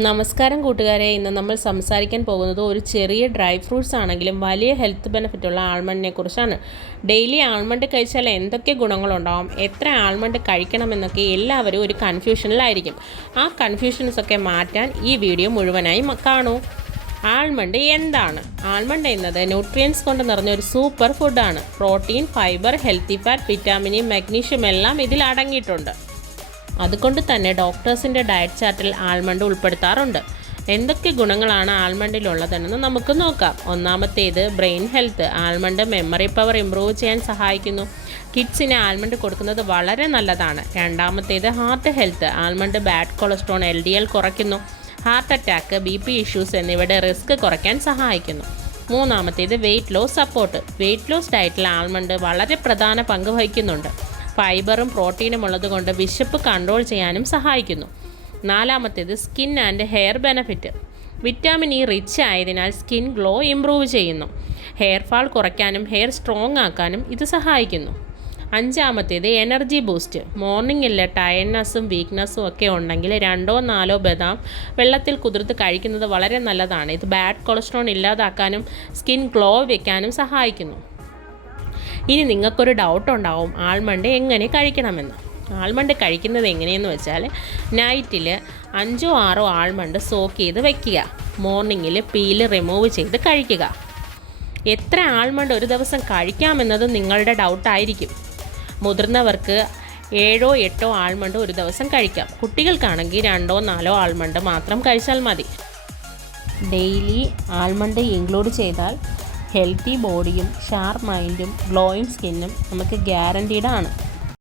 നമസ്കാരം കൂട്ടുകാരെ, ഇന്ന് നമ്മൾ സംസാരിക്കാൻ പോകുന്നത് ഒരു ചെറിയ ഡ്രൈ ഫ്രൂട്ട്സ് ആണെങ്കിലും വലിയ ഹെൽത്ത് ബെനിഫിറ്റ് ഉള്ള ആൽമണ്ടിനെ കുറിച്ചാണ്. ഡെയിലി ആൽമണ്ട് കഴിച്ചാൽ എന്തൊക്കെ ഗുണങ്ങളുണ്ടാവും, എത്ര ആൽമണ്ട് കഴിക്കണമെന്നൊക്കെ എല്ലാവരും ഒരു കൺഫ്യൂഷനിലായിരിക്കും. ആ കൺഫ്യൂഷൻസൊക്കെ മാറ്റാൻ ഈ വീഡിയോ മുഴുവനായി കാണൂ. ആൽമണ്ട് എന്താണ്? ആൽമണ്ട് എന്നത് ന്യൂട്രിയൻസ് കൊണ്ട് നിറഞ്ഞ ഒരു സൂപ്പർ ഫുഡാണ്. Protein, fibre, healthy fat, vitamin, magnesium എല്ലാം ഇതിൽ അടങ്ങിയിട്ടുണ്ട്. അതുകൊണ്ട് തന്നെ ഡോക്ടേഴ്സിൻ്റെ ഡയറ്റ് ചാർട്ടിൽ ആൽമണ്ട് ഉൾപ്പെടുത്താറുണ്ട്. എന്തൊക്കെ ഗുണങ്ങളാണ് ആൽമണ്ടിലുള്ളതെന്ന് നമുക്ക് നോക്കാം. ഒന്നാമത്തേത് brain health. Almond memory power improve ചെയ്യാൻ സഹായിക്കുന്നു. കിഡ്സിന് ആൽമണ്ട് കൊടുക്കുന്നത് വളരെ നല്ലതാണ്. രണ്ടാമത്തേത് heart health. Almond bad cholesterol LDL കുറയ്ക്കുന്നു. ഹാർട്ട് അറ്റാക്ക്, BP ഇഷ്യൂസ് എന്നിവയുടെ റിസ്ക് കുറയ്ക്കാൻ സഹായിക്കുന്നു. മൂന്നാമത്തേത് weight loss support. Weight loss ഡയറ്റിൽ ആൽമണ്ട് വളരെ പ്രധാന പങ്ക് വഹിക്കുന്നുണ്ട്. ഫൈബറും പ്രോട്ടീനും ഉള്ളതുകൊണ്ട് വിശപ്പ് കൺട്രോൾ ചെയ്യാനും സഹായിക്കുന്നു. നാലാമത്തേത് skin and hair benefit. Vitamin rich ആയതിനാൽ സ്കിൻ ഗ്ലോ ഇംപ്രൂവ് ചെയ്യുന്നു. ഹെയർ ഫാൾ കുറയ്ക്കാനും ഹെയർ സ്ട്രോങ് ആക്കാനും ഇത് സഹായിക്കുന്നു. അഞ്ചാമത്തേത് എനർജി ബൂസ്റ്റ്. മോർണിംഗിൽ ടയർഡ്നെസ്സും വീക്ക്നെസ്സും ഒക്കെ ഉണ്ടെങ്കിൽ 2-4 ബദാം വെള്ളത്തിൽ കുതിർത്ത് കഴിക്കുന്നത് വളരെ നല്ലതാണ്. ഇത് ബാഡ് കൊളസ്ട്രോൾ ഇല്ലാതാക്കാനും സ്കിൻ ഗ്ലോ വയ്ക്കാനും സഹായിക്കുന്നു. ഇനി നിങ്ങൾക്കൊരു ഡൗട്ട് ഉണ്ടാവും, ആൽമണ്ട് എങ്ങനെ കഴിക്കണമെന്ന്. ആൽമണ്ട് കഴിക്കുന്നത് എങ്ങനെയെന്ന് വെച്ചാൽ, നൈറ്റിൽ 5-6 ആൽമണ്ട് സോക്ക് ചെയ്ത് വയ്ക്കുക. മോർണിംഗിൽ പീല് റിമൂവ് ചെയ്ത് കഴിക്കുക. എത്ര ആൽമണ്ട് ഒരു ദിവസം കഴിക്കാമെന്നത് നിങ്ങളുടെ ഡൗട്ടായിരിക്കും. മുതിർന്നവർക്ക് 7-8 ആൽമണ്ട് ഒരു ദിവസം കഴിക്കാം. കുട്ടികൾക്കാണെങ്കിൽ 2-4 ആൽമണ്ട് മാത്രം കഴിച്ചാൽ മതി. ഡെയിലി ആൽമണ്ട് ഇൻക്ലൂഡ് ചെയ്താൽ ഹെൽത്തി ബോഡിയും ഷാർപ്പ് മൈൻഡും ഗ്ലോയിങ് സ്കിന്നും നമുക്ക് ഗ്യാരൻറ്റീഡ് ആണ്.